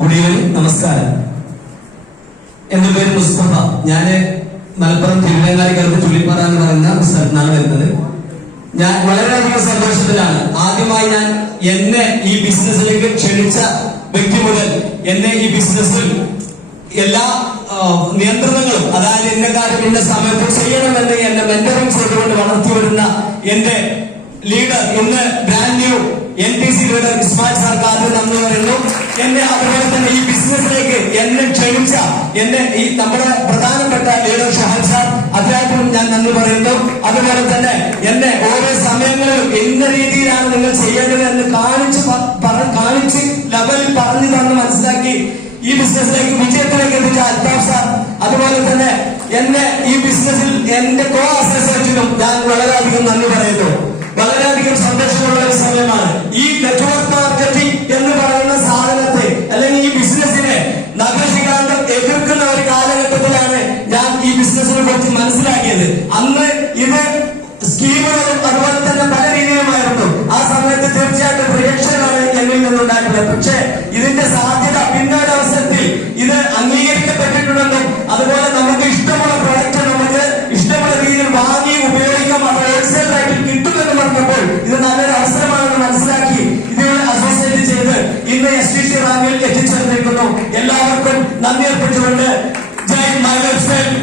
Good evening, നമസ്കാരം. എന്റെ പേര് മുസ്തഫ. ഞാന് മലപ്പുറം തിരുവനങ്ങാടിക്കടുത്ത് ചുള്ളിപ്പാറ എന്ന് പറയുന്ന സ്ഥലത്താണ് വരുന്നത്. ഞാൻ വളരെയധികം സന്തോഷത്തിലാണ്. ആദ്യമായി ഞാൻ എന്നെ ഈ ബിസിനസ്സിലേക്ക് ക്ഷണിച്ച വ്യക്തി മുതൽ എന്നെ ഈ ബിസിനസ്സിൽ എല്ലാ നിയന്ത്രണങ്ങളും, അതായത് എന്നെ കാര്യം എന്റെ സമയത്ത് ചെയ്യണമെന്ന് എന്നെ മെന്ററിംഗ് ചെയ്തുകൊണ്ട് വളർത്തി വരുന്ന എന്റെ ലീഡർ, ഇന്ന് brand new NTC leader Ismail സാർക്ക് ആദ്യം നന്ദി പറയുന്നു. എന്നെ അതുപോലെ തന്നെ ഈ ബിസിനസ്സിലേക്ക് എന്നെ ക്ഷണിച്ച എന്നെ ഈ നമ്മുടെ പ്രധാനപ്പെട്ട ലീഡർ ഷഹൽ സാർ, അദ്ദേഹത്തിനും ഞാൻ നന്ദി പറയുന്നു. അതുപോലെ തന്നെ എന്നെ ഓരോ സമയങ്ങളിലും എന്ന രീതിയിലാണ് നിങ്ങൾ ചെയ്യേണ്ടത് എന്ന് കാണിച്ച് ലെവലിൽ പറഞ്ഞു തന്ന് മനസ്സിലാക്കി ഈ ബിസിനസ്സിലേക്ക് വിജയത്തിലേക്ക് എത്തിച്ച അൽതാഫ് സാർ, അതുപോലെ തന്നെ എന്നെ ഈ ബിസിനസ്സിൽ എന്റെ കോ അസോസിയേറ്റിനും ഞാൻ വളരെയധികം നന്ദി പറയുന്നു. വളരെയധികം സന്തോഷമുള്ള ഒരു സമയമാണ്. ഈ നെറ്റ്വർക്ക് മാർക്കറ്റിംഗ് എന്ന് പറയുന്ന സാധനത്തെ അല്ലെങ്കിൽ ഈ ബിസിനസിനെ നഗരശികാന്തം എതിർക്കുന്ന ഒരു കാലഘട്ടത്തിലാണ് ഞാൻ ഈ ബിസിനസിനെ കുറിച്ച് മനസ്സിലാക്കിയത്. അന്ന് ഇത് സ്കീമുകളും അതുപോലെ തന്നെ പല രീതിയിലുമായിരുന്നു. ആ സമയത്ത് തീർച്ചയായിട്ടും റിയാക്ഷനാണ് എന്നിൽ നിന്നുണ്ടായിട്ടുള്ളത്. പക്ഷേ ഇതിന്റെ സാധ്യത പിന്നീട് അവസരത്തിൽ ഇത് അംഗീകരിക്കപ്പെട്ടിട്ടുണ്ടെന്നും അതുപോലെ നമുക്ക് ഇഷ്ടമുള്ള പ്രൊഡക്റ്റ് നമുക്ക് ഇഷ്ടമുള്ള രീതിയിൽ വാങ്ങി ഉപയോഗിക്കാം, അത് ഹോൾസെയിൽ റേറ്റിൽ കിട്ടുമെന്ന് പറഞ്ഞപ്പോൾ ഇത് നല്ലൊരു അവസരമാണെന്ന് മനസ്സിലാക്കി ഇതിനെ അസോസിയേറ്റ് ചെയ്ത് ഇന്ന് STC റാങ്കിൽ എത്തിച്ചേർന്നിരിക്കുന്നു. എല്ലാവർക്കും നന്ദി അർപ്പിച്ചുകൊണ്ട് ജയ് മൈ വെബ്സൈറ്റ്